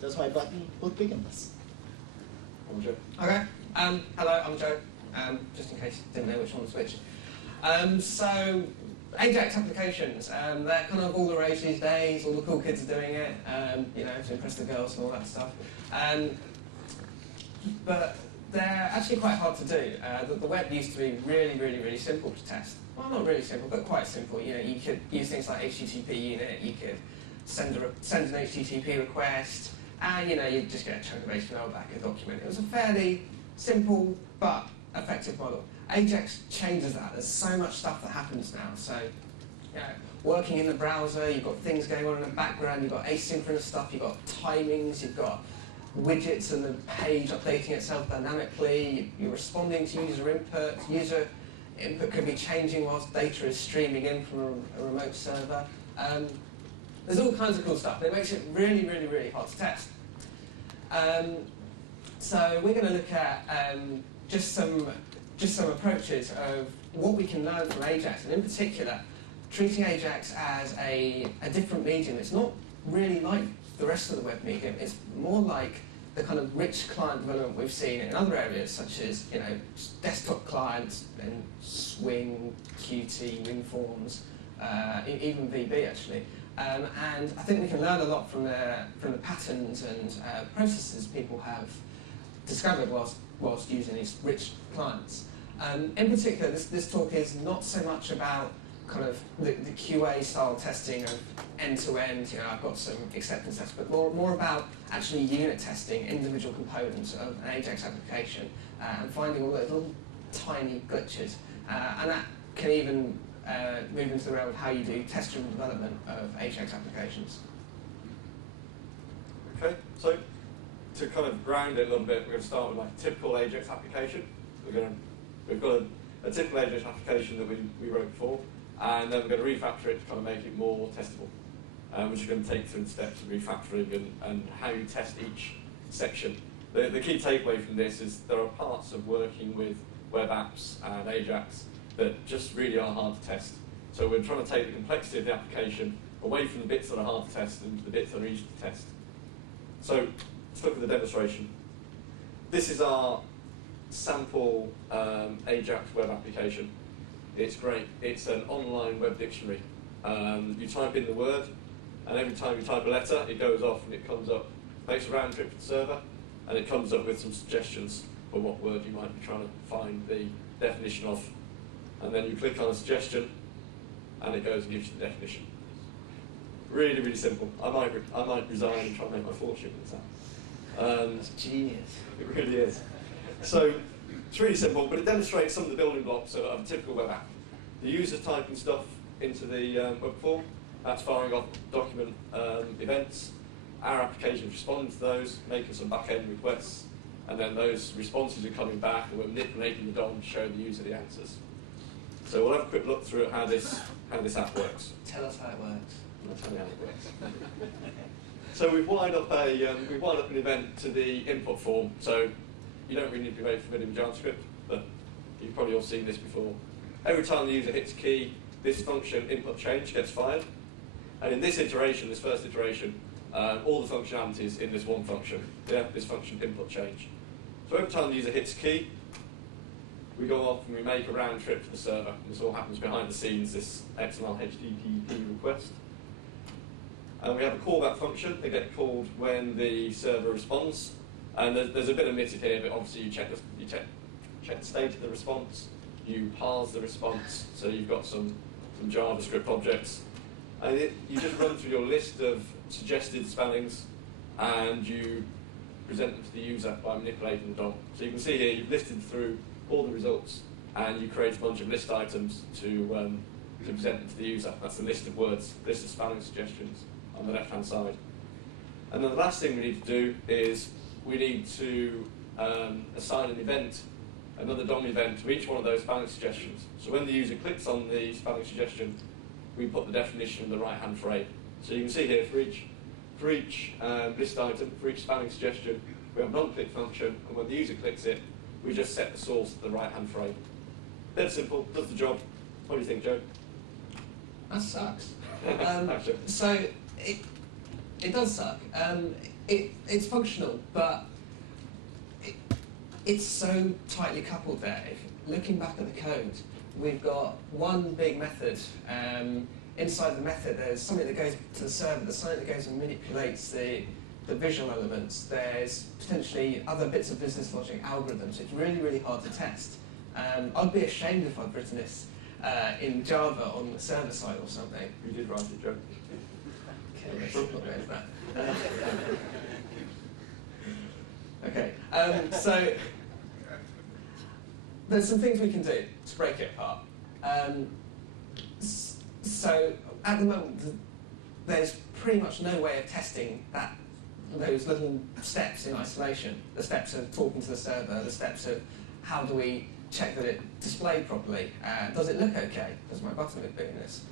does my button look big on this? I'm Joe. Okay. Hello, I'm Joe. Just in case you didn't know which one was which. So, AJAX applications, they're kind of all the rage these days. All the cool kids are doing it, you know, to impress the girls and all that stuff. But they're actually quite hard to do. The web used to be really simple to test. Well, not really simple, but quite simple. You know, you could use things like HTTP unit. You could send an HTTP request, and you know, you'd just get a chunk of HTML back, a document. It was a fairly simple but effective model. AJAX changes that. There's so much stuff that happens now. So, you know, working in the browser, you've got things going on in the background. You've got asynchronous stuff. You've got timings. You've got widgets and the page updating itself dynamically. You're responding to user input. User input could be changing whilst data is streaming in from a remote server. There's all kinds of cool stuff, and it makes it really hard to test. So we're going to look at just some approaches of what we can learn from AJAX, and in particular, treating AJAX as a different medium. It's not really like the rest of the web medium. It's more like the kind of rich client development we've seen in other areas, such as, you know, desktop clients and Swing, Qt, WinForms, even VB actually. And I think we can learn a lot from the patterns and processes people have discovered whilst using these rich clients. In particular, this talk is not so much about kind of the QA style testing of end-to-end, you know, I've got some acceptance tests, but more about actually unit testing individual components of an AJAX application and finding all those little tiny glitches. And that can even move into the realm of how you do test-driven development of AJAX applications. Okay, so to kind of ground it a little bit, we're going to start with like a typical AJAX application. We've got a typical AJAX application that we wrote before, and then we're going to refactor it to kind of make it more testable. Which is going to take through the steps of refactoring and how you test each section. The key takeaway from this is there are parts of working with web apps and AJAX that just really are hard to test. So we're trying to take the complexity of the application away from the bits that are hard to test and to the bits that are easy to test. So let's look at the demonstration. This is our sample AJAX web application. It's great. It's an online web dictionary. You type in the word, and every time you type a letter, it goes off and it comes up, makes a round trip to the server, and it comes up with some suggestions for what word you might be trying to find the definition of. And then you click on a suggestion, and it goes and gives you the definition. Really simple. I might resign and try and make my fortune with that. That's genius. It really is. So it's really simple, but it demonstrates some of the building blocks of a typical web app. The user's typing stuff into the web form. That's firing off document events. Our application is responding to those, making some back-end requests, and then those responses are coming back, and we're manipulating the DOM to show the user the answers. So we'll have a quick look through at how this app works. Tell us how it works. I'll tell you how it works. So we've wired up an event to the input form. So you don't really need to be very familiar with JavaScript, but you've probably all seen this before. Every time the user hits a key, this function input change gets fired. And in this iteration, this first iteration, all the functionality is in this one function. Yeah, this function input change. So every time the user hits a key, we go off and we make a round trip to the server. This all happens behind the scenes, this XML HTTP request. And we have a callback function. They get called when the server responds. And there's a bit omitted here, but obviously you check the state of the response. You parse the response, so you've got some JavaScript objects. And you just run through your list of suggested spellings, and you present them to the user by manipulating the DOM. So you can see here, you've listed through all the results, and you create a bunch of list items to present them to the user. That's the list of words, list of spelling suggestions on the left-hand side. And then the last thing we need to do is we need to assign an event, another DOM event, to each one of those spelling suggestions. So when the user clicks on the spelling suggestion, we put the definition in the right-hand frame. So you can see here, for each list item, for each spelling suggestion, we have a non-click function, and when the user clicks it, we just set the source to the right-hand frame. Dead simple, does the job. What do you think, Joe? That sucks. So it does suck. it's functional, but it's so tightly coupled there. Looking back at the code, we've got one big method. Inside the method, there's something that goes to the server, there's something that goes and manipulates the visual elements. There's potentially other bits of business logic, algorithms. It's really, really hard to test. I'd be ashamed if I'd written this in Java on the server side or something. You did write it, Joe. Okay, let's not go into that. Okay, so there's some things we can do to break it apart. So at the moment, there's pretty much no way of testing those little steps in isolation. The steps of talking to the server, the steps of how do we check that it displayed properly. Does it look okay? Does my button look big in this?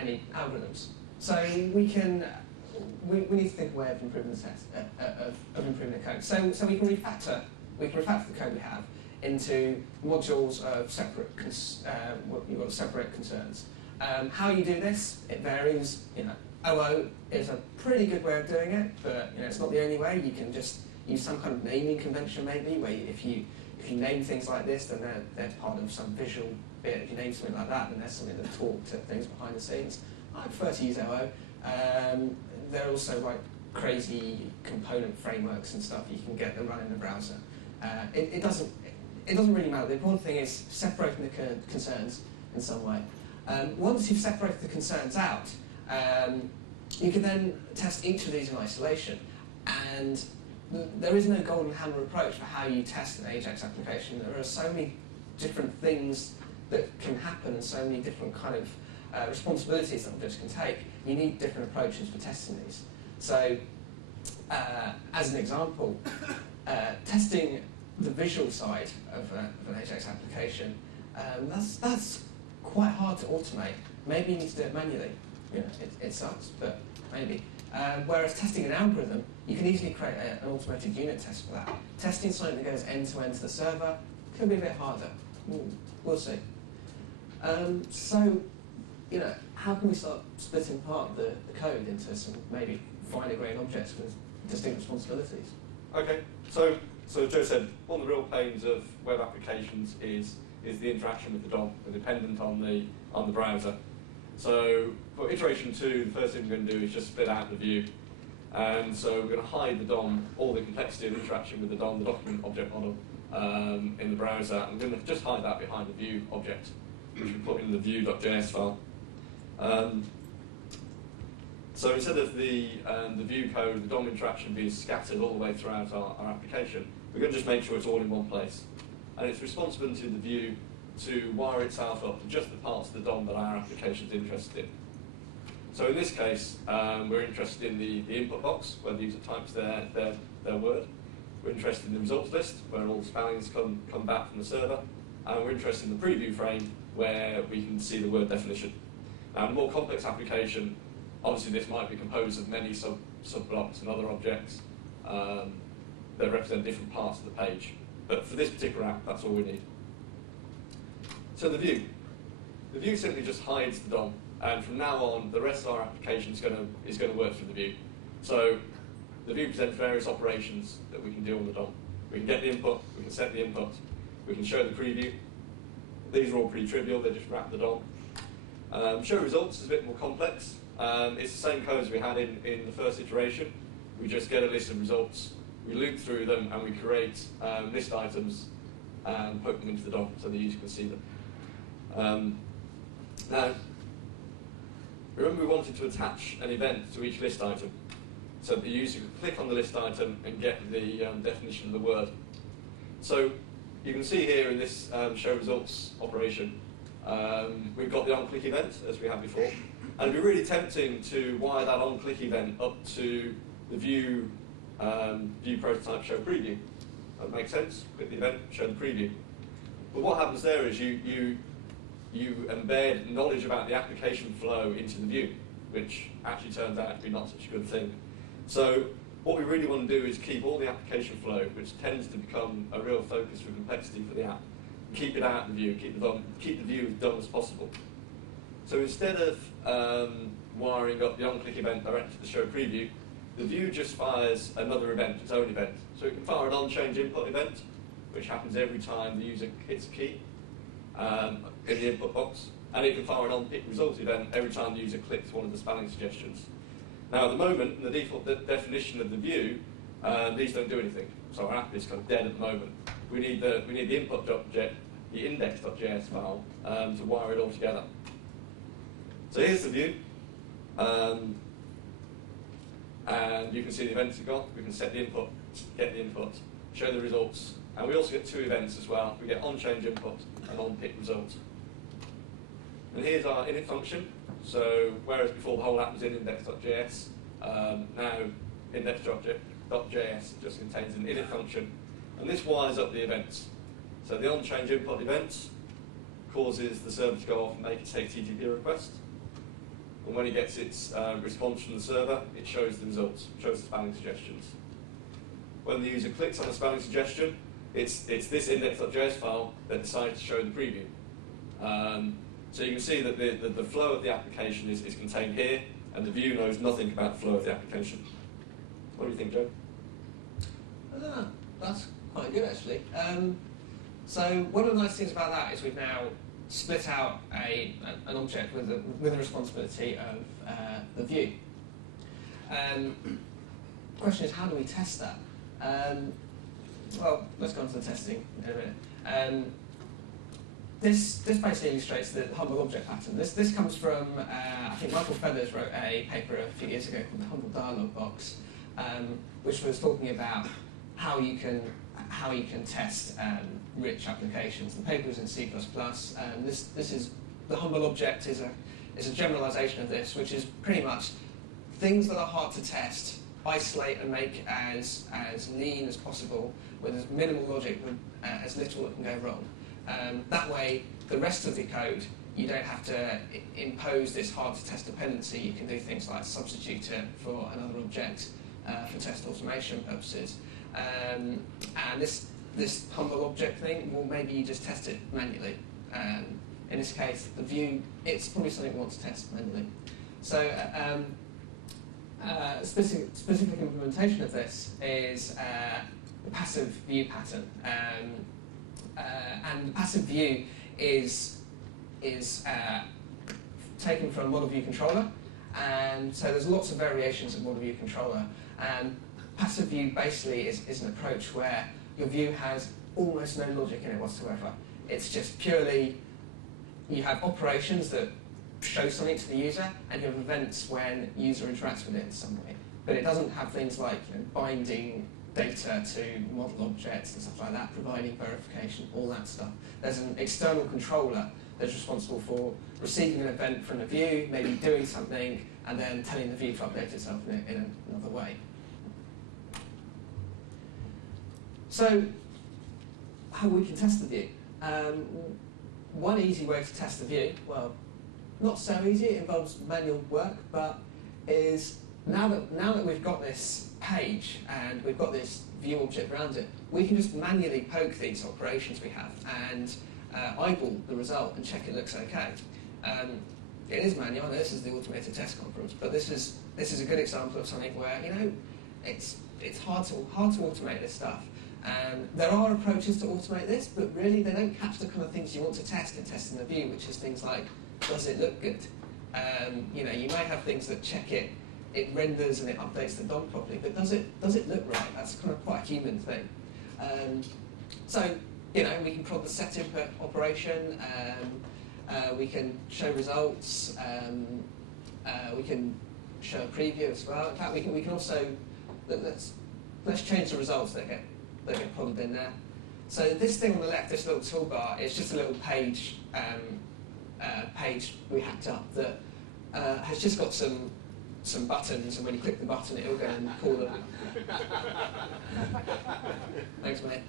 Any algorithms. So we need to think of a way of improving the test, of improving the code. So we can refactor the code we have into modules of separate you've got separate concerns. How you do this, it varies. OO is a pretty good way of doing it, but it's not the only way. You can just use some kind of naming convention, maybe, where if you name things like this, then they're part of some visual bit. If you name something like that, then there's something that talks to things behind the scenes. I prefer to use OO. There are also like crazy component frameworks and stuff you can get that run in the browser. It doesn't really matter. The important thing is separating the concerns in some way. Once you've separated the concerns out, you can then test each of these in isolation. And there is no golden hammer approach for how you test an AJAX application. There are so many different things that can happen and so many different kind of responsibilities that objects can take. You need different approaches for testing these. So, as an example, testing the visual side of an AJAX application, that's quite hard to automate. Maybe you need to do it manually. It sucks, but maybe. Whereas testing an algorithm, you can easily create an automated unit test for that. Testing something that goes end-to-end to the server could be a bit harder. We'll see. So, how can we start splitting apart the code into some maybe finer-grained objects with distinct responsibilities? Okay, so as Joe said, one of the real pains of web applications is the interaction with the DOM, dependent on the browser. So for iteration 2, the first thing we're going to do is just split out the view. And so we're going to hide the DOM, all the complexity of interaction with the DOM, the document object model, in the browser. And we're going to just hide that behind the view object, which we put in the view.js file. So instead of the view code, the DOM interaction being scattered all the way throughout our application, we're going to just make sure it's all in one place. And it's responsibility of the view to wire itself up to just the parts of the DOM that our application is interested in. So in this case, we're interested in the input box, where the user types their word. We're interested in the results list, where all the spellings come back from the server. And we're interested in the preview frame, where we can see the word definition. Now, in a more complex application, obviously this might be composed of many sub-blocks and other objects that represent different parts of the page. But for this particular app, that's all we need. So the view. The view simply just hides the DOM, and from now on, the rest of our application is going to work through the view. So the view presents various operations that we can do on the DOM. We can get the input, we can set the input, we can show the preview. These are all pretty trivial, they just wrap the DOM. Show results is a bit more complex. It's the same code as we had in the first iteration. We just get a list of results, we loop through them, and we create list items and poke them into the DOM so the user can see them. Now, remember we wanted to attach an event to each list item so that the user could click on the list item and get the definition of the word. So you can see here in this show results operation, we've got the onClick event as we had before, and it'd be really tempting to wire that onClick event up to the view prototype show preview. That makes sense. Click the event, show the preview. But what happens there is you embed knowledge about the application flow into the view, which actually turns out to be not such a good thing. So what we really want to do is keep all the application flow, which tends to become a real focus for complexity for the app, keep it out of the view, keep the view as dumb as possible. So instead of wiring up the on-click event directly to the show preview, the view just fires another event, its own event. So it can fire an on-change input event, which happens every time the user hits a key in the input box. And it can fire an on-pick result event every time the user clicks one of the spelling suggestions. Now at the moment, in the default definition of the view, these don't do anything. So our app is kind of dead at the moment. We need the input.js, the index.js file to wire it all together. So here's the view. And you can see the events we've got. We can set the input, get the input, show the results. And we also get two events as well. We get on-change input and on-pick result. And here's our init function. So whereas before the whole app was in index.js, now index.js just contains an init function. And this wires up the events. So the on-change input event causes the server to go off and make its HTTP request. And when it gets its response from the server, it shows the results, shows the spelling suggestions. When the user clicks on a spelling suggestion, it's this index.js file that decides to show the preview. So you can see that the flow of the application is contained here, and the view knows nothing about the flow of the application. What do you think, Joe? I don't know. That's quite good, actually. So one of the nice things about that is we've now split out an object with the responsibility of the view. The question is, how do we test that? Well, let's go on to the testing in a minute. This basically illustrates the humble object pattern. This comes from, I think Michael Feathers wrote a paper a few years ago called the Humble Dialog Box, which was talking about how you can test rich applications. The paper was in C++, and this is the humble object is a generalization of this, which is pretty much things that are hard to test, isolate and make as lean as possible with as minimal logic, with as little that can go wrong. That way, the rest of the code, you don't have to impose this hard-to-test dependency. You can do things like substitute it for another object for test automation purposes. And this humble object thing, well, maybe you just test it manually. In this case, the view, it's probably something we want to test manually. So specific implementation of this is the passive view pattern. And passive view is taken from model view controller, and so there's lots of variations of model view controller. And passive view basically is an approach where your view has almost no logic in it whatsoever. It's just purely, you have operations that show something to the user, and you have events when user interacts with it in some way. But it doesn't have things like binding data to model objects and stuff like that, providing verification, all that stuff. There's an external controller that's responsible for receiving an event from the view, maybe doing something, and then telling the view to update itself in another way. So, how we can test the view? One easy way to test the view, well, not so easy, it involves manual work, but is now that we've got this page and we've got this view object around it, we can just manually poke these operations we have and eyeball the result and check it looks okay. It is manual, and this is the automated test conference, but this is a good example of something where it's hard to automate this stuff. There are approaches to automate this, but really they don't catch the kind of things you want to test in testing the view, which is things like, does it look good? You may have things that check it renders and it updates the DOM properly, but does it look right? That's kind of quite a human thing. So we can prod the set input operation, we can show results, we can show a preview as well. In fact, we can also let's change the results that get prodded in there. So this thing on the left, this little toolbar, is just a little page we hacked up that has just got some buttons, and when you click the button, it'll go and call them. Thanks, mate.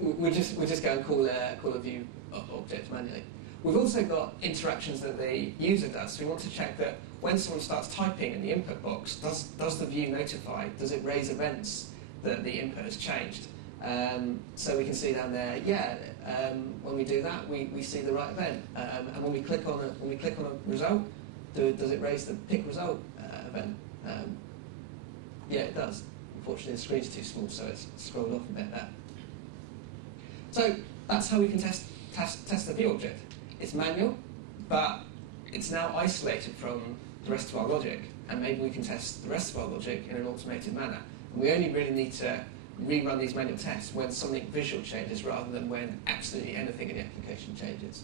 We'll just go and call a view object manually. We've also got interactions that the user does. So we want to check that when someone starts typing in the input box, does the view notify? Does it raise events that the input has changed? So we can see down there, yeah, when we do that, we see the right event. And when we click on a result, does it raise the pick result event? Yeah, it does. Unfortunately, the screen's too small, so it's scrolled off a bit there. So that's how we can test the view object. It's manual, but it's now isolated from the rest of our logic, and maybe we can test the rest of our logic in an automated manner. And we only really need to rerun these manual tests when something visual changes rather than when absolutely anything in the application changes.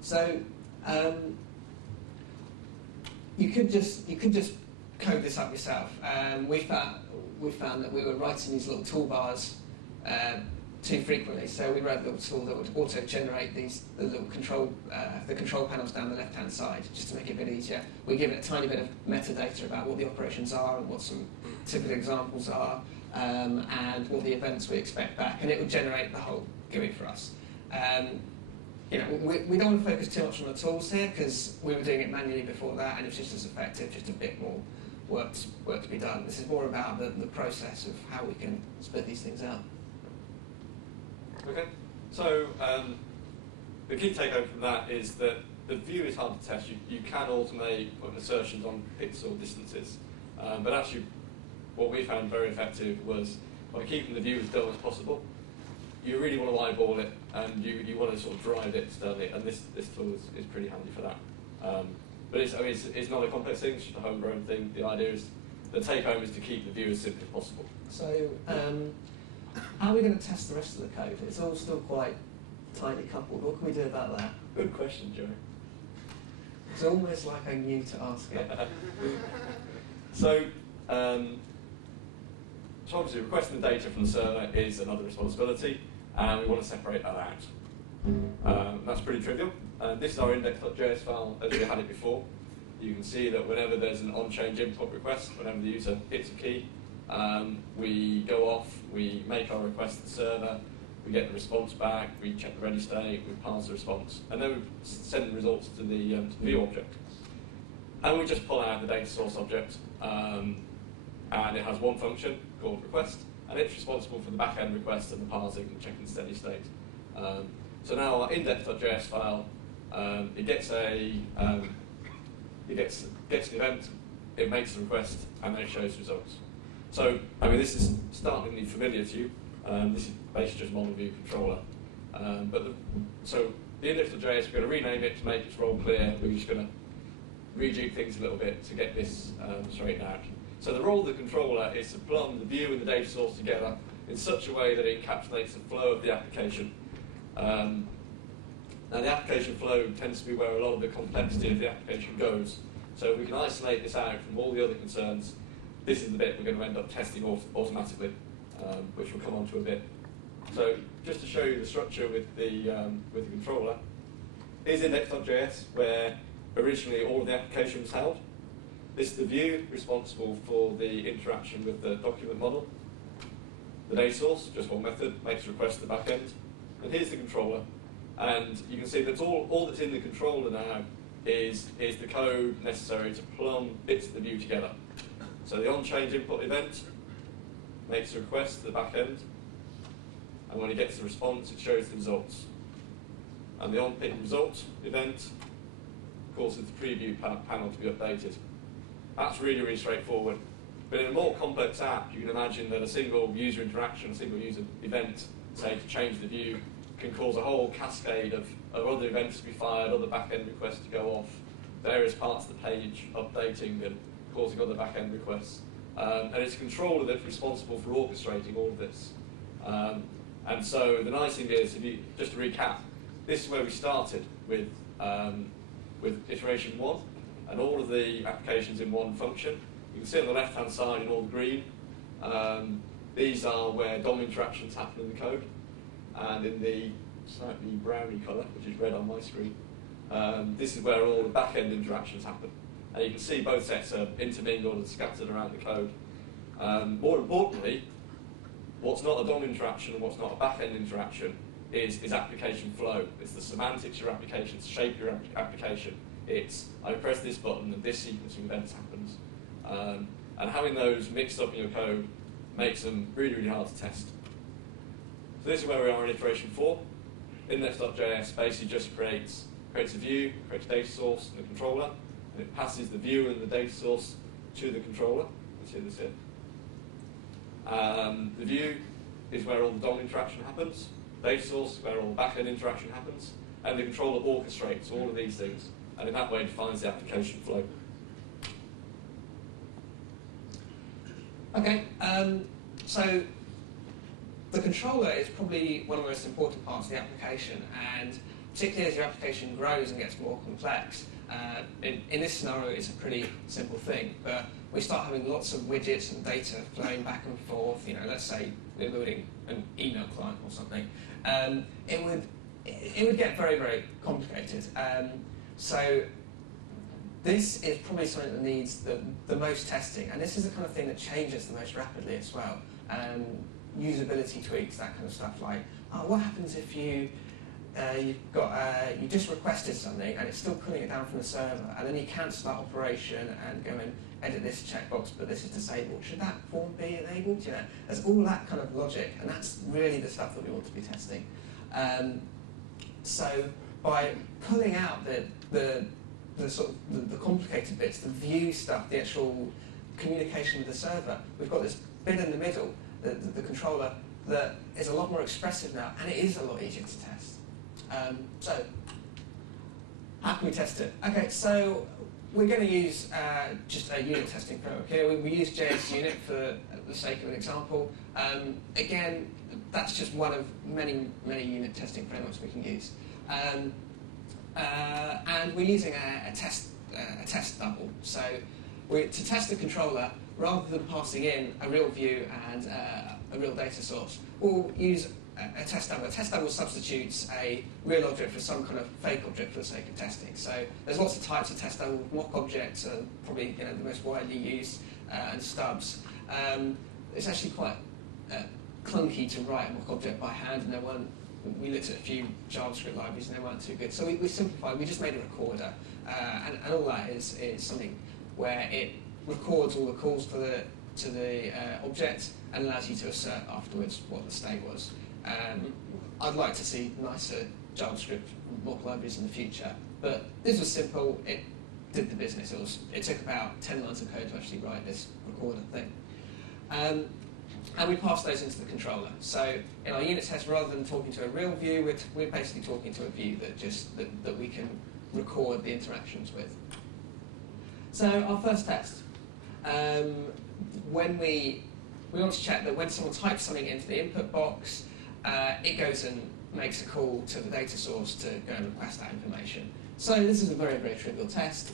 So you could just code this up yourself. We found that we were writing these little toolbars too frequently, so we wrote a little tool that would auto-generate the little control panels down the left-hand side, just to make it a bit easier. We give it a tiny bit of metadata about what the operations are and what some typical examples are, and what the events we expect back, and it would generate the whole GUI for us. We don't want to focus too much on the tools here, because we were doing it manually before that, and it's just as effective, just a bit more work to be done. This is more about the process of how we can split these things out. Okay, so the key take-home from that is that the view is hard to test. You can automate assertions on pixel distances, but actually what we found very effective was by keeping the view as dull as possible. You really want to eyeball it, and you want to sort of drive it externally, and this tool is pretty handy for that. But it's not a complex thing, it's just a homegrown thing. The idea is, the take-home is to keep the view as simple as possible. So, how are we going to test the rest of the code? It's all still quite tightly coupled. What can we do about that? Good question, Joe. It's almost like I knew to ask it. So obviously requesting the data from the server is another responsibility, and we want to separate that out. That's pretty trivial. This is our index.js file as we had it before. You can see that whenever there's an on-change input request, whenever the user hits a key, we go off, we make our request to the server, we get the response back, we check the ready state, we pass the response, and then we send the results to the view object. And we just pull out the data source object, and it has one function called request, and it's responsible for the back-end request and the parsing and checking steady state. So now our index.js file, it gets an event, it makes the request, and then it shows results. So, this is startlingly familiar to you. This is basically just model view controller. So the index.js, we're going to rename it to make its role clear. We're just going to rejig things a little bit to get this straightened out. So the role of the controller is to plumb the view and the data source together in such a way that it encapsulates the flow of the application. Now the application flow tends to be where a lot of the complexity of the application goes. So if we can isolate this out from all the other concerns, this is the bit we're going to end up testing automatically, which we'll come on to a bit. So just to show you the structure with the controller, here's index.js, where originally all of the application was held. This is the view responsible for the interaction with the document model. The data source, just one method, makes a request to the back end. And here's the controller. And you can see that all that's in the controller now is the code necessary to plumb bits of the view together. So the on-change input event makes a request to the back end, and when it gets the response, it shows the results. And the on-pick result event causes the preview panel to be updated. That's really, really straightforward. But in a more complex app, you can imagine that a single user interaction, a single user event, say to change the view, can cause a whole cascade of other events to be fired, other back-end requests to go off, various parts of the page updating and causing other back-end requests. And it's a controller that's responsible for orchestrating all of this. And so the nice thing is, just to recap, this is where we started with iteration 1, and all of the applications in one function. You can see on the left-hand side in all the green, these are where DOM interactions happen in the code. And in the slightly browny colour, which is red on my screen, this is where all the back-end interactions happen. And you can see both sets are intermingled and scattered around the code. More importantly, what's not a DOM interaction and what's not a back-end interaction is application flow. It's the semantics of your application, it's the shape of your application. It's, I press this button and this sequence of events happens. And having those mixed up in your code makes them really, really hard to test. this is where we are in iteration 4. Index.js basically just creates a view, creates a data source and a controller, and it passes the view and the data source to the controller. You see this here. The view is where all the DOM interaction happens, data source is where all the back-end interaction happens, and the controller orchestrates all of these things, and in that way defines the application flow. Okay, so the controller is probably one of the most important parts of the application, and particularly as your application grows and gets more complex. In this scenario, it's a pretty simple thing, but we start having lots of widgets and data flowing back and forth. You know, let's say we're building an email client or something. It would get very, very complicated. So this is probably something that needs the most testing, and this is the kind of thing that changes the most rapidly as well. Usability tweaks, that kind of stuff, like what happens if you just requested something and it's still pulling it down from the server, and then you cancel that operation and go and edit this checkbox, but this is disabled. Should that form be enabled? You know, there's all that kind of logic, and that's really the stuff that we want to be testing. So by pulling out the sort of the complicated bits, the view stuff, the actual communication with the server, we've got this bit in the middle, the controller, that is a lot more expressive now, and it is a lot easier to test. So how can we test it? Okay, so we're going to use just a unit testing framework here. We use JS Unit for the sake of an example. Again, that's just one of many unit testing frameworks we can use. And we're using a test double. So to test the controller, rather than passing in a real view and a real data source, we'll use a test double. A test double substitutes a real object for some kind of fake object for the sake of testing. So there's lots of types of test double. Mock objects are probably the most widely used, and stubs. It's actually quite clunky to write a mock object by hand, and we looked at a few JavaScript libraries and they weren't too good. So we simplified. We just made a recorder, and all that is something where it records all the calls to the object and allows you to assert afterwards what the state was. I'd like to see nicer JavaScript mock libraries in the future, but this was simple. It did the business. It took about 10 lines of code to actually write this recorder thing. And we pass those into the controller. So in our unit test, rather than talking to a real view, we're basically talking to a view that we can record the interactions with. So our first test. When we want to check that when someone types something into the input box, it goes and makes a call to the data source to go and request that information. So this is a very, very trivial test.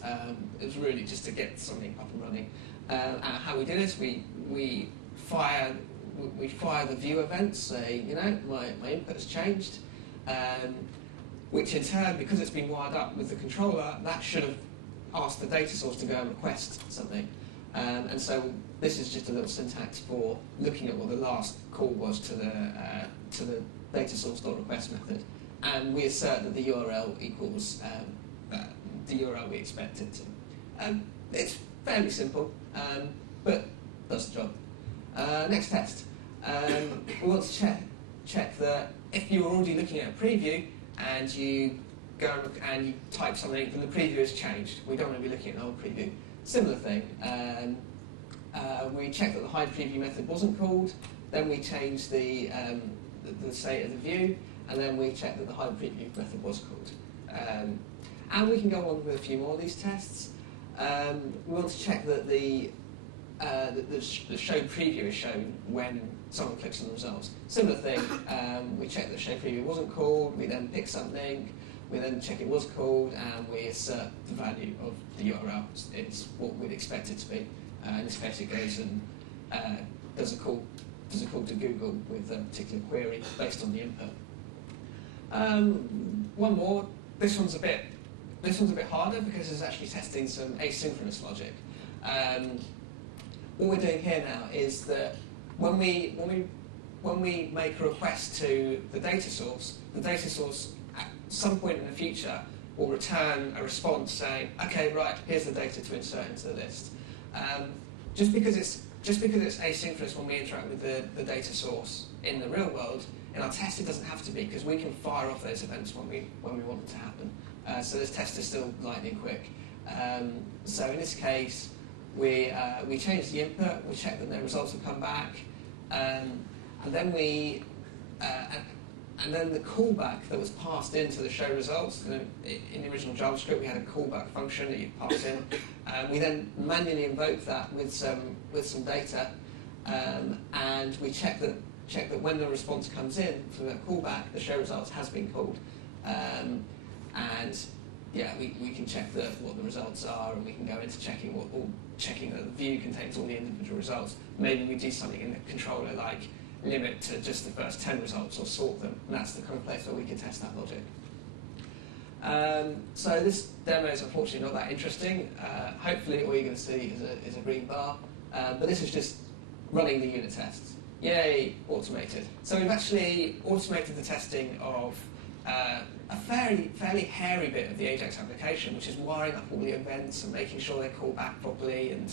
It was really just to get something up and running. How we did this, we fire the view event, say, you know, my input has changed, which in turn, because it's been wired up with the controller, that should have asked the data source to go and request something. And so this is just a little syntax for looking at what the last call was to the data source.request method, and we assert that the URL equals the URL we expect it to. It's fairly simple, but does the job. Next test. We want to check that if you're already looking at a preview and you go and you type something, then the preview has changed. We don't want to be looking at an old preview. Similar thing. We check that the hide preview method wasn't called. Then we change the state of the view, and then we check that the hide preview method was called. And we can go on with a few more of these tests. We want to check that the show preview is shown when someone clicks on the results. Similar thing, we check that show preview wasn't called, we then pick something, we then check it was called, and we assert the value of the URL. It's what we'd expect it to be. In this case, it goes and does a call to Google with a particular query based on the input. One more. This one's a bit harder because it's actually testing some asynchronous logic. What we're doing here now is that when we make a request to the data source at some point in the future will return a response saying, okay, right, here's the data to insert into the list. Just because it's just because it's asynchronous when we interact with the data source in the real world, in our test it doesn't have to be, because we can fire off those events when we want it to happen. So this test is still lightning quick. So in this case, we change the input, we check that no results have come back, and then the callback that was passed into the show results. In the original JavaScript, we had a callback function that you pass in. We then manually invoke that with some data, and we check that when the response comes in from that callback, the show results has been called. And yeah, we can check what the results are, and we can go into checking that the view contains all the individual results. Maybe we do something in the controller like limit to just the first 10 results or sort them, and that's the kind of place where we can test that logic. So this demo is unfortunately not that interesting. Hopefully all you're going to see is a green bar, but this is just running the unit tests. Yay, automated. So we've actually automated the testing of a fairly hairy bit of the AJAX application, which is wiring up all the events and making sure they call back properly and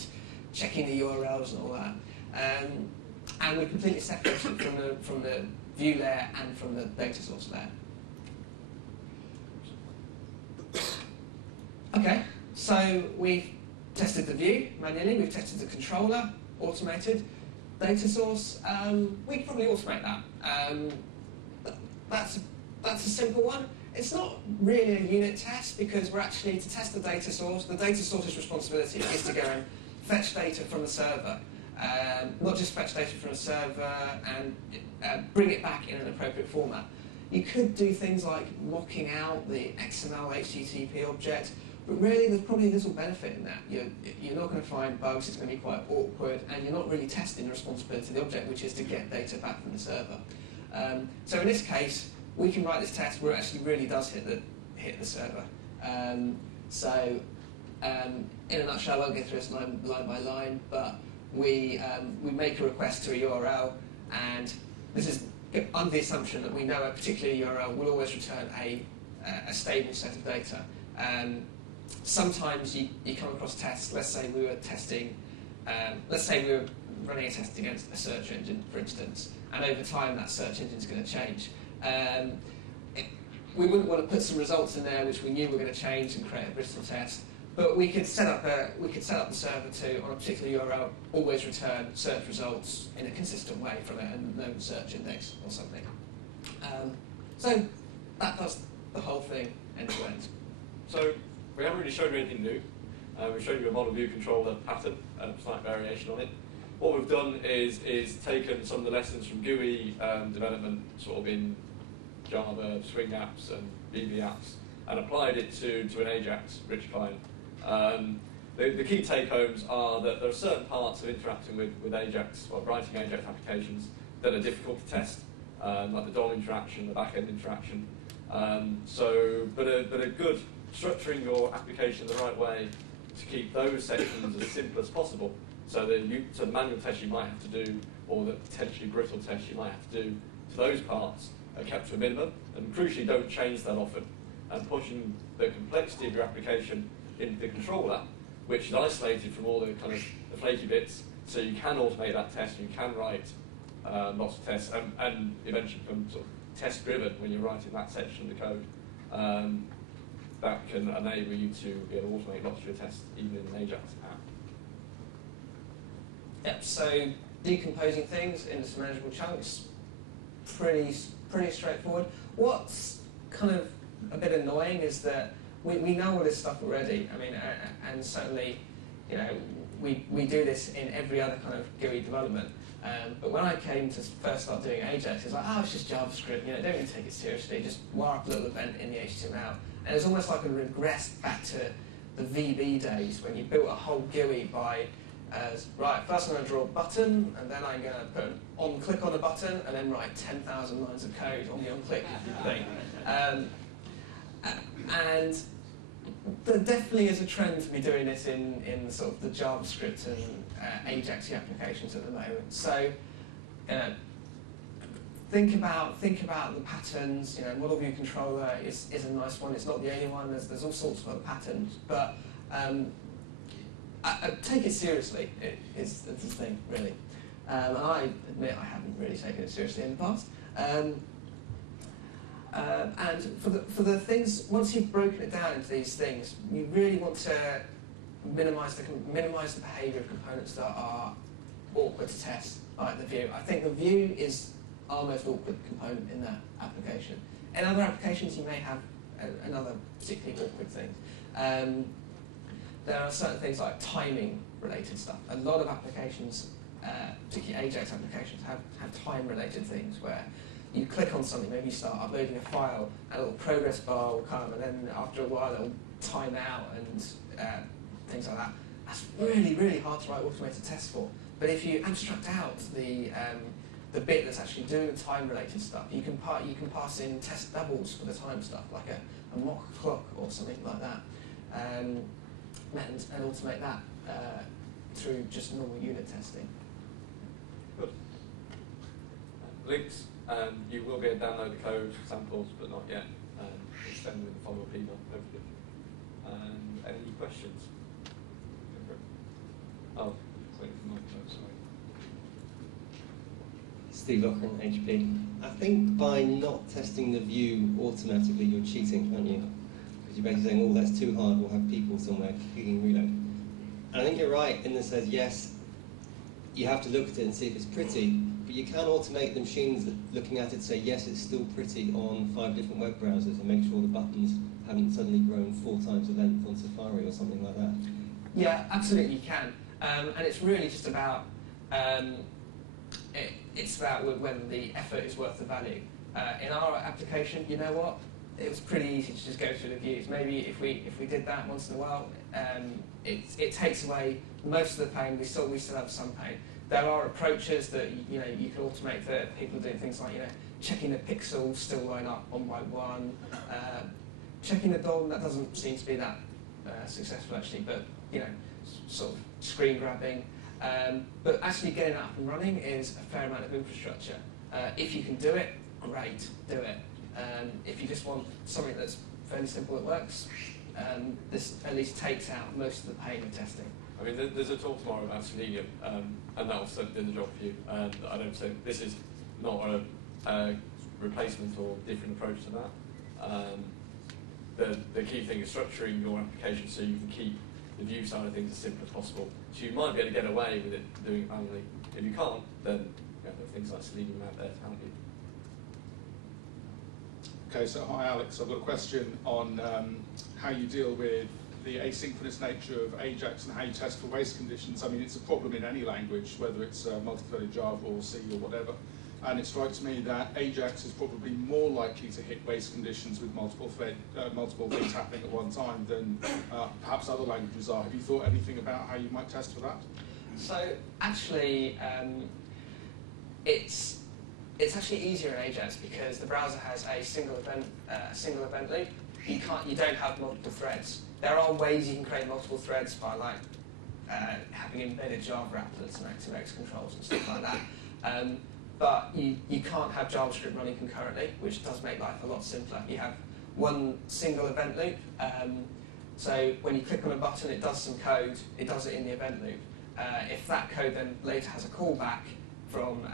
checking the URLs and all that. And we're completely separated from the view layer and from the data source layer. Okay, so we've tested the view manually, we've tested the controller, automated. Data source, we can probably automate that. That's a simple one. It's not really a unit test, because we're actually, to test the data source's responsibility is to go and fetch data from the server. Not just fetch data from a server and bring it back in an appropriate format. You could do things like mocking out the XML HTTP object, but really there's probably little benefit in that. You're not going to find bugs, it's going to be quite awkward, and you're not really testing the responsibility of the object, which is to get data back from the server. So in this case, we can write this test where it actually really does hit the server. In a nutshell, I won't go through this line by line, but we make a request to a URL, and this is under the assumption that we know a particular URL will always return a stable set of data. Sometimes you come across tests. Let's say we were running a test against a search engine, for instance, and over time that search engine is going to change. We wouldn't want to put some results in there which we knew were going to change and create a brittle test. But we could set up the server to, on a particular URL, always return search results in a consistent way from a known search index or something. So that does the whole thing end to end. So we haven't really shown you anything new. We've shown you a model view controller pattern and a slight variation on it. What we've done is taken some of the lessons from GUI development, sort of in Java, Swing apps and VB apps, and applied it to an AJAX rich client. The key take-homes are that there are certain parts of interacting with AJAX, or writing AJAX applications, that are difficult to test, like the DOM interaction, the back-end interaction. But a good structuring your application the right way to keep those sections as simple as possible. So the manual tests you might have to do, or the potentially brittle tests you might have to do to those parts, are kept to a minimum, and crucially don't change that often. And pushing the complexity of your application into the controller, which is isolated from all the kind of the flaky bits, so you can automate that test, you can write lots of tests, and eventually become sort of test-driven when you're writing that section of the code. That can enable you to be able to automate lots of your tests, even in an AJAX app. Yep, so decomposing things into some manageable chunks, pretty straightforward. What's kind of a bit annoying is that we know all this stuff already. I mean, and certainly, you know, we do this in every other kind of GUI development. But when I came to first start doing AJAX, it's like, oh, it's just JavaScript. You know, don't really take it seriously. Just wire up a little event in the HTML. And it's almost like a regress back to the VB days when you built a whole GUI by, right, first I'm going to draw a button, and then I'm going to put an on-click on a button, and then write 10,000 lines of code on the on-click thing. And there definitely is a trend to be doing this in sort of the JavaScript and AJAX applications at the moment. So, think about the patterns. You know, model view controller is a nice one. It's not the only one. There's all sorts of other patterns, but take it seriously is the thing, really. And I admit I haven't really taken it seriously in the past. And for the things, once you've broken it down into these things, you really want to minimise the behaviour of components that are awkward to test, like the view. I think the view is our most awkward component in that application. In other applications, you may have another particularly awkward thing. There are certain things like timing-related stuff. A lot of applications, particularly AJAX applications, have time-related things where you click on something, maybe you start uploading a file, and a little progress bar will come, and then after a while it'll time out and things like that. That's really, really hard to write automated tests for. But if you abstract out the bit that's actually doing the time-related stuff, you can pass in test doubles for the time stuff, like a mock clock or something like that, and automate that through just normal unit testing. Good. Links. You will be able to download the code samples, but not yet. Send them in the follow-up email, hopefully. Any questions? Oh, waiting for my note, sorry. Steve Locker on HP. I think by not testing the view automatically, you're cheating, aren't you? Because you're basically saying, oh, that's too hard, we'll have people somewhere clicking reload. And I think you're right in that says, yes, you have to look at it and see if it's pretty, but you can automate the machines that looking at it say, yes, it's still pretty on 5 different web browsers and make sure the buttons haven't suddenly grown 4 times the length on Safari or something like that. Yeah, absolutely you can. And it's really just about, it's about whether the effort is worth the value. In our application, you know what? It was pretty easy to just go through the views. Maybe if we did that once in a while, it takes away most of the pain. We still have some pain. There are approaches that you can automate that people doing things like checking the pixels still line up one by one, checking the DOM. That doesn't seem to be that successful actually, but sort of screen grabbing. But actually getting that up and running is a fair amount of infrastructure. If you can do it, great, do it. If you just want something that's fairly simple that works, this at least takes out most of the pain of testing. I mean, there's a talk tomorrow about Selenium, and that will certainly do the job for you. And I don't say this is not a replacement or different approach to that. The key thing is structuring your application so you can keep the view side of things as simple as possible. So you might be able to get away with it doing it manually. If you can't, then there are things like Selenium out there to help you. Okay, so hi Alex, I've got a question on how you deal with the asynchronous nature of AJAX and how you test for waste conditions. I mean, it's a problem in any language, whether it's multi-threaded Java or C or whatever. And it strikes me that AJAX is probably more likely to hit waste conditions with multiple things happening at one time than perhaps other languages are. Have you thought anything about how you might test for that? So actually, it's actually easier in AJAX because the browser has a single event loop. You don't have multiple threads. There are ways you can create multiple threads by having embedded Java applets and ActiveX controls and stuff like that. But you can't have JavaScript running concurrently, which does make life a lot simpler. You have one single event loop. So when you click on a button, it does some code. It does it in the event loop. If that code then later has a callback from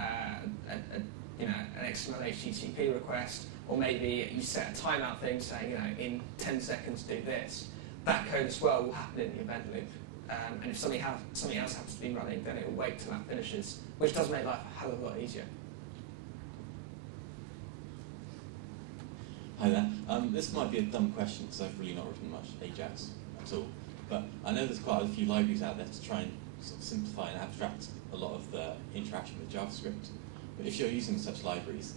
an XML HTTP request, or maybe you set a timeout thing saying, in 10 seconds do this, that code as well will happen in the event loop. And if something else happens to be running, then it will wait till that finishes, which does make life a hell of a lot easier. Hi there. This might be a dumb question because I've really not written much AJAX at all. But I know there's quite a few libraries out there to try and sort of simplify and abstract a lot of the interaction with JavaScript. But if you're using such libraries,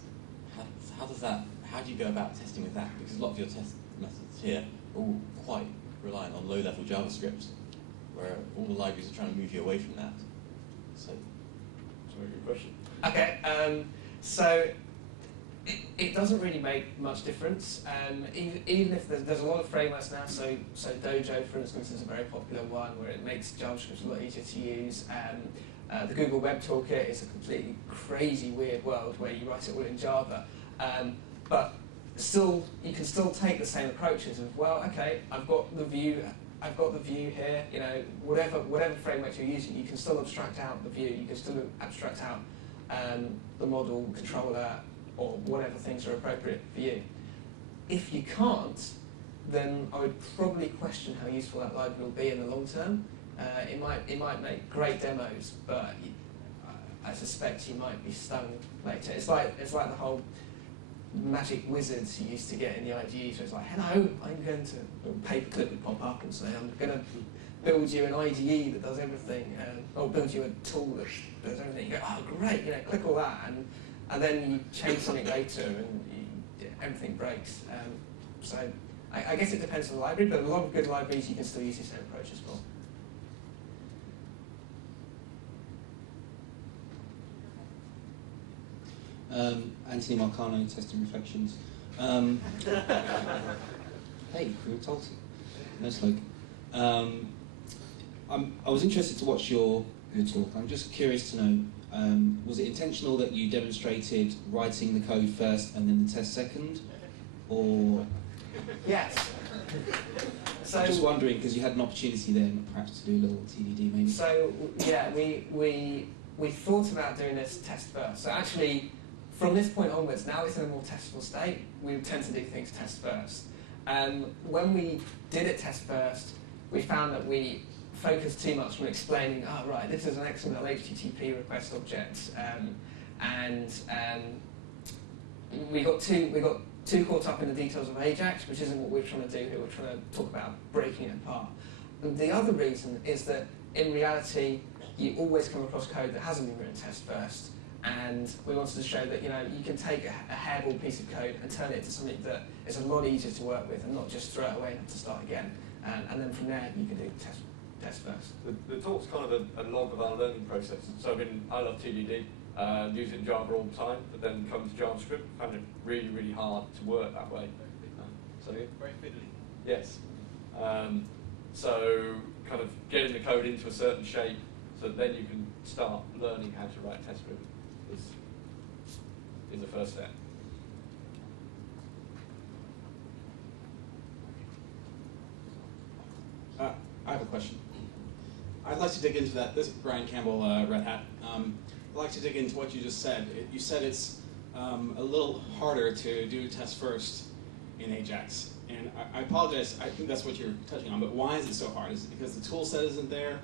how do you go about testing with that? Because a lot of your test methods here are all quite reliant on low-level JavaScript, where all the libraries are trying to move you away from that. So, that's a very good question. Okay, so it doesn't really make much difference. Even if there's a lot of frameworks now, so Dojo, for instance, is a very popular one where it makes JavaScript a lot easier to use. The Google Web Toolkit is a completely crazy, weird world where you write it all in Java. But still, you can still take the same approaches of, well, okay, I've got the view I've got the view here. You know, whatever framework you're using, you can still abstract out the view. You can still abstract out the model, controller, or whatever things are appropriate for you. If you can't, then I would probably question how useful that library will be in the long term. It might make great demos, but I suspect you might be stung later. It's like the whole magic wizards you used to get in the IDEs, where it's like, hello, I'm going to, a paperclip would pop up and say, I'm going to build you an IDE that does everything, or build you a tool that does everything. You go, oh great, you know, click all that, and then you change something later and everything breaks. So I guess it depends on the library, but a lot of good libraries you can still use the same approaches for. Anthony Marcano, Testing Reflections. Hey, we were told to. No slug. I was interested to watch your talk. I'm just curious to know, was it intentional that you demonstrated writing the code first and then the test second? Or... Yes. So I'm just wondering, because you had an opportunity there perhaps to do a little TDD maybe. So, yeah, we thought about doing this test first. So actually, from this point onwards, now it's in a more testable state, we tend to do things test first. When we did it test first, we found that we focused too much on explaining, oh right, this is an XML HTTP request object, and we got too caught up in the details of AJAX, which isn't what we're trying to do here. We're trying to talk about breaking it apart. And the other reason is that in reality, you always come across code that hasn't been written test first. And we wanted to show that, you know, you can take a hairball piece of code and turn it into something that is a lot easier to work with and not just throw it away and have to start again. And then from there, you can do test first. The talk's kind of a log of our learning process. So I love TDD, use it in Java all the time, but then come to JavaScript, found it really, really hard to work that way. So Very fiddly. yes. So kind of getting the code into a certain shape so that then you can start learning how to write test script is the first step. I have a question. I'd like to dig into that. This is Brian Campbell, Red Hat. I'd like to dig into what you just said. You said it's a little harder to do test first in AJAX. And I apologize, I think that's what you're touching on, but why is it so hard? Is it because the tool set isn't there?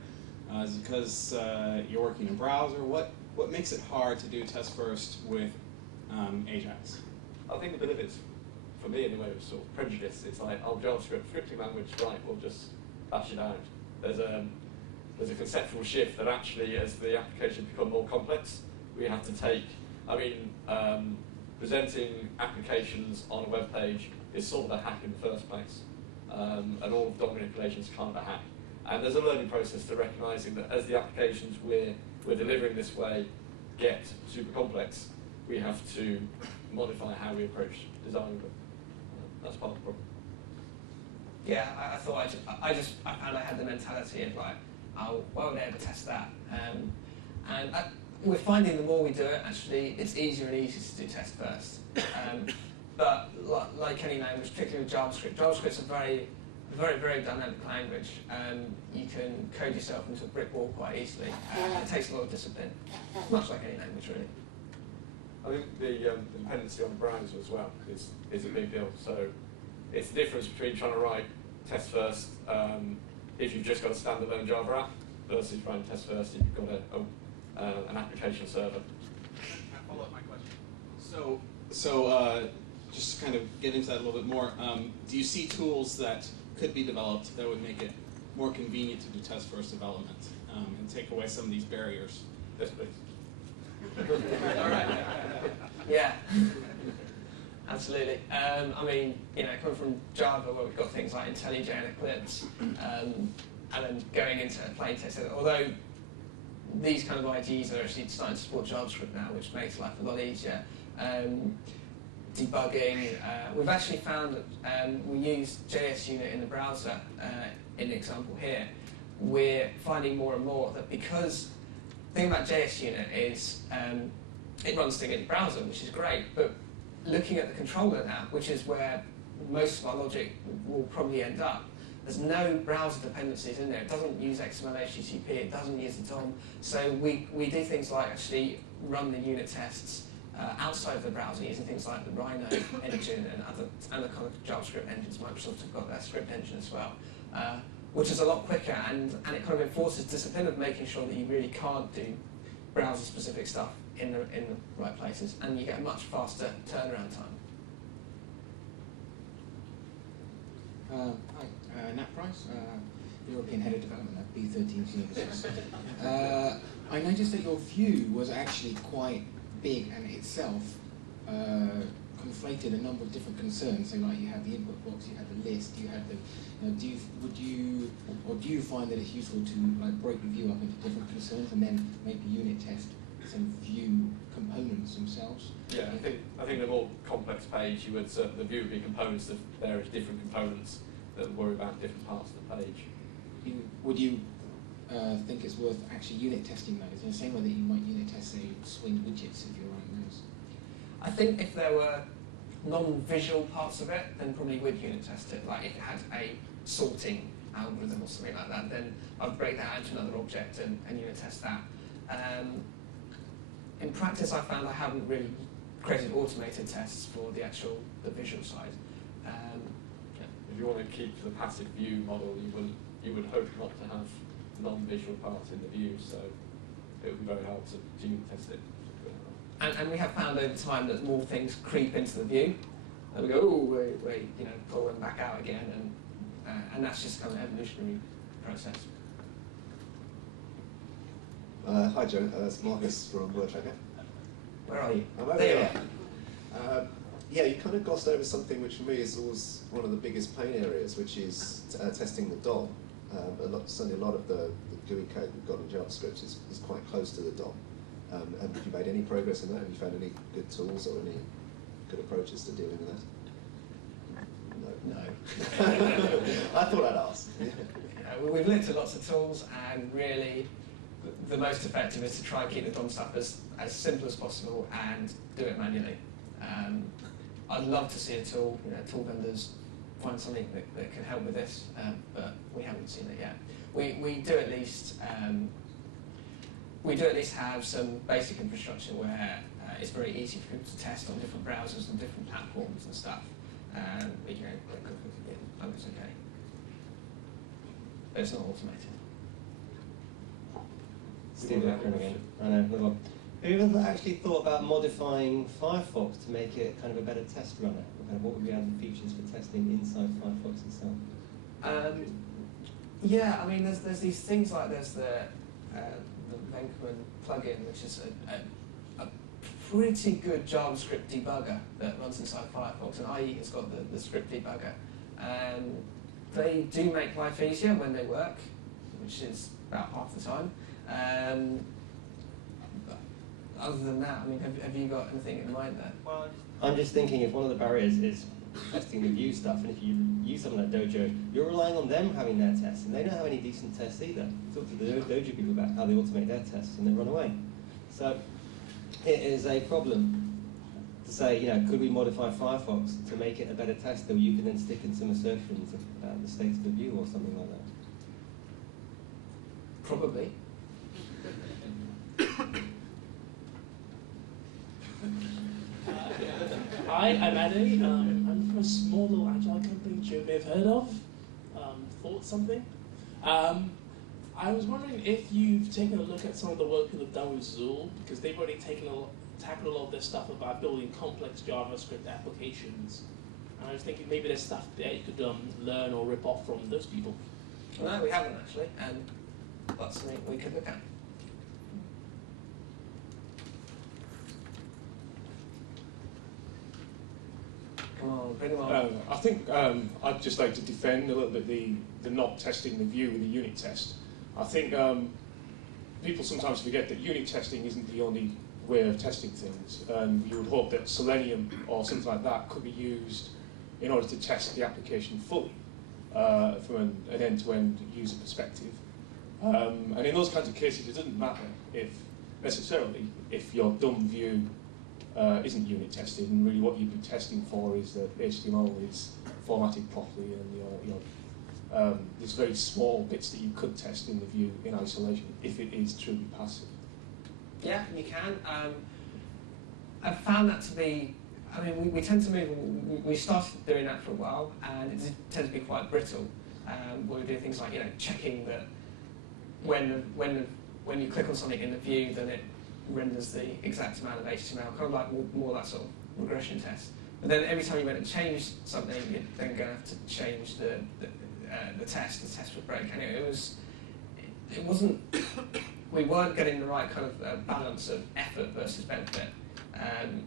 Is it because you're working in a browser? What makes it hard to do test first with AJAX? I think a bit of it's, for me anyway, was sort of prejudice. It's like, oh, JavaScript, scripting language, right, we'll just bash it out. There's a conceptual shift that actually, as the applications become more complex, we have to take, presenting applications on a web page is sort of a hack in the first place. And all of DOM manipulation is kind of a hack. And there's a learning process to recognizing that as the applications we're delivering this way get super complex, we have to modify how we approach designing them. That's part of the problem. Yeah, I thought I found I had the mentality of like, oh, why would I ever test that? And we're finding the more we do it, actually, it's easier and easier to do test first. But like any language, particularly with JavaScript, JavaScript's a very, very, very dynamic language. You can code yourself into a brick wall quite easily. It takes a lot of discipline, much like any language, really. I think the dependency on the browser as well is a big deal. So it's the difference between trying to write test first if you've just got a standalone Java app versus writing test first if you've got an application server. Can I follow up my question? So just to kind of get into that a little bit more, do you see tools that could be developed that would make it more convenient to do test first development and take away some of these barriers? Yes, please. All right. Yeah. Absolutely. I mean, you know, coming from Java, where we've got things like IntelliJ and Eclipse, and then going into plain text. Although these kind of IDEs are actually starting to support JavaScript now, which makes life a lot easier. Debugging. We've actually found that we use JS Unit in the browser. In the example here, we're finding more and more that because the thing about JS Unit is it runs things in the browser, which is great, but looking at the controller now, which is where most of our logic will probably end up, There's no browser dependencies in there. It doesn't use XML HTTP. It doesn't use the DOM. So we do things like actually run the unit tests outside of the browser using things like the Rhino engine and other kind of JavaScript engines. Microsoft have got their script engine as well, which is a lot quicker, and it kind of enforces discipline of making sure that you really can't do browser-specific stuff in the right places, and you get a much faster turnaround time. Hi, Nat Price, European Head of Development at B13 Services. I noticed that your view was actually quite big and itself conflated a number of different concerns. So, like, you had the input box, you had the list, you had the. Do you find that it's useful to like break the view up into different concerns and then maybe unit test some view components themselves? Yeah, I think the more complex page, you would the view would be components of various different components that worry about different parts of the page. Would you think it's worth actually unit testing those in the same way that you might unit test, say, swing widgets if you're running those? I think if there were non-visual parts of it, then probably would unit test it. Like if it had a sorting algorithm or something like that, then I'd break that out into another object and unit test that. In practice, I found I haven't really created automated tests for the visual side. If you want to keep the passive view model, you would hope not to have non-visual parts in the view, so it would be very hard to unit test it. And we have found over time that more things creep into the view, and we go, oh, wait, pull them back out again, and that's just kind of an evolutionary process. Hi Joe, it's Marcus from WordTracker. Where are you? I'm over here. Yeah, you kind of glossed over something which for me is always one of the biggest pain areas, which is testing the DOM. Certainly a lot of the GUI code we've got in JavaScript is quite close to the DOM. Have you made any progress in that? Have you found any good tools or any good approaches to dealing with that? No. I thought I'd ask. We've looked at lots of tools, and really the most effective is to try and keep the DOM stuff as simple as possible and do it manually. I'd love to see a tool, tool vendors find something that can help with this, but we haven't seen it yet. We do at least have some basic infrastructure where it's very easy for people to test on different browsers and different platforms and stuff. And it's okay. But it's not automated. Steve Lackman again. I know, move on. Have you ever actually thought about modifying Firefox to make it kind of a better test runner? What would be other features for testing inside Firefox itself? Yeah, I mean, there's these things like there's the Venkman plugin, which is a pretty good JavaScript debugger that runs inside Firefox, and IE has got the script debugger. They do make life easier when they work, which is about half the time. But other than that, I mean, have you got anything in mind there? Well, I'm just thinking if one of the barriers is testing the view stuff, and if you use something like Dojo, you're relying on them having their tests, and they don't have any decent tests either. Talk to the Dojo people about how they automate their tests, and they run away. So it is a problem to say, could we modify Firefox to make it a better test, that you can then stick in some assertions about the state of the view or something like that? Probably. Hi, I'm Eddie. I'm from a small little agile company which you may have heard of. Thought something. I was wondering if you've taken a look at some of the work people have done with Zool, because they've already tackled a lot of this stuff about building complex JavaScript applications. And I was thinking maybe there's stuff there you could learn or rip off from those people. No, we haven't actually, and that's something we could look at. Come on, bring them on. I think I'd just like to defend a little bit the not testing the view with the unit test. I think people sometimes forget that unit testing isn't the only way of testing things. You would hope that Selenium or something like that could be used in order to test the application fully from an end-to-end user perspective. And in those kinds of cases, it doesn't matter necessarily if your dumb view isn't unit tested, and really what you'd be testing for is that HTML is formatted properly and there's very small bits that you could test in the view in isolation if it is truly passive. Yeah, you can. I've found that to be, I mean, we tend to move, we started doing that for a while, and it tends to be quite brittle, where we do things like, checking that when you click on something in the view, then it renders the exact amount of HTML, kind of like more that sort of regression test. But then every time you went to change something, you're then going to have to change the test would break. And it wasn't, we weren't getting the right kind of balance of effort versus benefit. And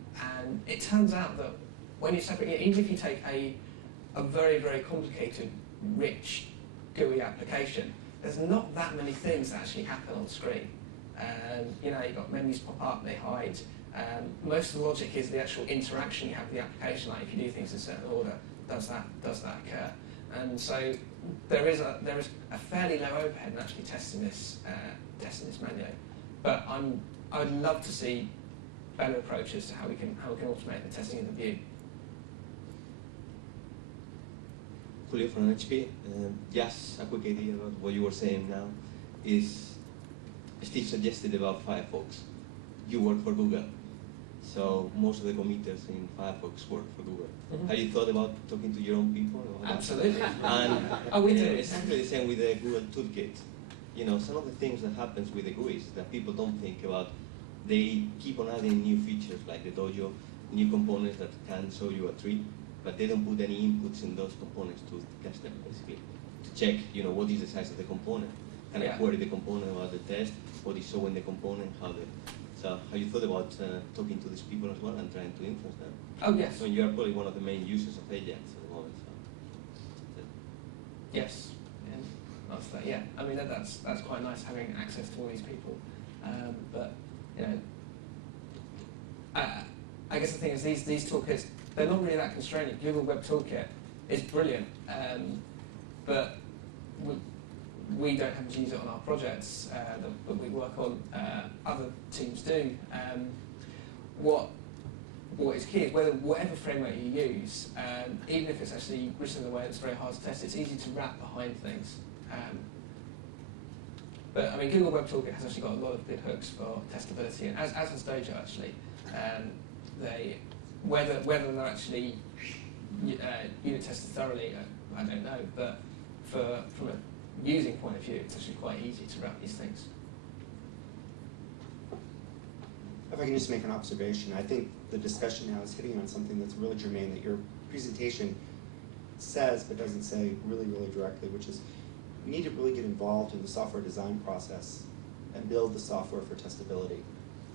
it turns out that when you separate, even if you take a very, very complicated, rich GUI application, there's not that many things that actually happen on screen. You've got menus pop up, they hide. Most of the logic is the actual interaction you have with the application, like if you do things in a certain order, does that occur? And so there is a fairly low overhead in actually testing this manually. But I'd love to see better approaches to how we can automate the testing in the view. Julio from HP. Just a quick idea about what you were saying now is Steve suggested about Firefox. You work for Google, so most of the committers in Firefox work for Google. Mm-hmm. Have you thought about talking to your own people about Absolutely. that? And we do. It's actually the same with the Google Toolkit. Some of the things that happens with the GUIs that people don't think about, they keep on adding new features like the dojo, new components that can show you a tree, but they don't put any inputs in those components to test them, basically. To check, what is the size of the component? Can I query the component about the test? What is showing the component? So have you thought about talking to these people as well and trying to influence them? Oh, yes. So you are probably one of the main users of AJAX at the moment. So. Yes. And that's that. Yeah. I mean, that's quite nice having access to all these people. But I guess the thing is these toolkits, they're not really that constraining. Google Web Toolkit is brilliant, but we don't happen to use it on our projects that we work on. Other teams do. What is key is whatever framework you use, even if it's actually written in a way that's very hard to test, it's easy to wrap behind things. But I mean, Google Web Toolkit has actually got a lot of good hooks for testability, and as has Dojo actually. Whether they're actually unit tested thoroughly, I don't know. But from a using point of view, it's actually quite easy to wrap these things. If I can just make an observation, I think the discussion now is hitting on something that's really germane that your presentation says but doesn't say really, really directly, which is we need to really get involved in the software design process and build the software for testability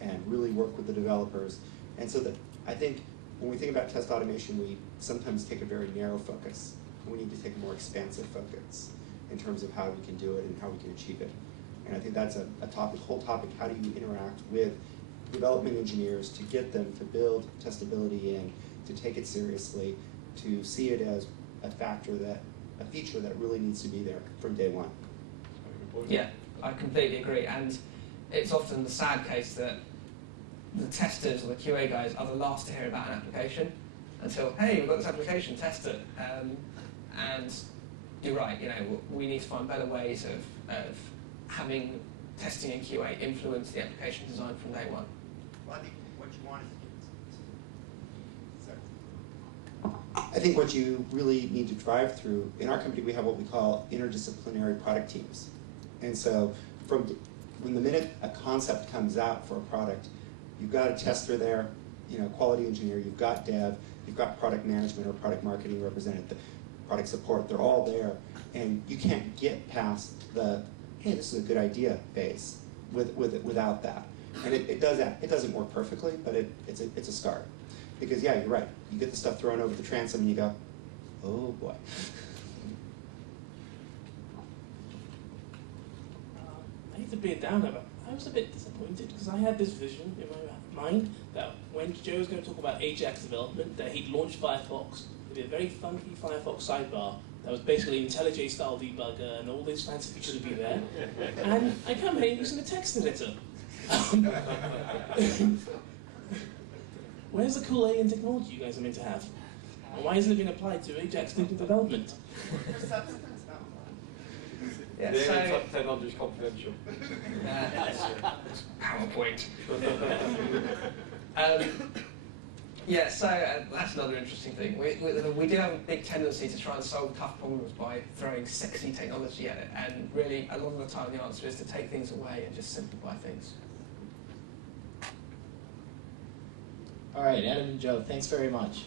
and really work with the developers. And so that I think when we think about test automation, we sometimes take a very narrow focus. We need to take a more expansive focus in terms of how we can do it and how we can achieve it. And I think that's a whole topic, how do you interact with development engineers to get them to build testability in, to take it seriously, to see it as a feature that really needs to be there from day one. Yeah, I completely agree. And it's often the sad case that the testers or the QA guys are the last to hear about an application until, hey, we've got this application, test it. And you're right, we need to find better ways of having testing and QA influence the application design from day one. Well, I think what you want is I think what you really need to drive through, in our company we have what we call interdisciplinary product teams. And so when the minute a concept comes out for a product, you've got a tester there, quality engineer, you've got dev, you've got product management or product marketing represented, the product support, they're all there. And you can't get past the, hey, this is a good idea phase without that. And it does that. It doesn't work perfectly, but it's a start. Because yeah, you're right. You get the stuff thrown over the transom and you go, oh boy. I hate to be a downer, but I was a bit disappointed because I had this vision in my mind that when Joe was going to talk about AJAX development, that he'd launch Firefox. It'd be a very funky Firefox sidebar that was basically IntelliJ style debugger and all these fancy features would be there. And I come here using a text editor. Where's the cool alien technology you guys are meant to have? And why isn't it being applied to AJAX development? Yeah, the so only type of technology is confidential. PowerPoint. Yeah, so that's another interesting thing. We do have a big tendency to try and solve tough problems by throwing sexy technology at it, and really a lot of the time the answer is to take things away and just simplify things. All right, Adam and Joe, thanks very much.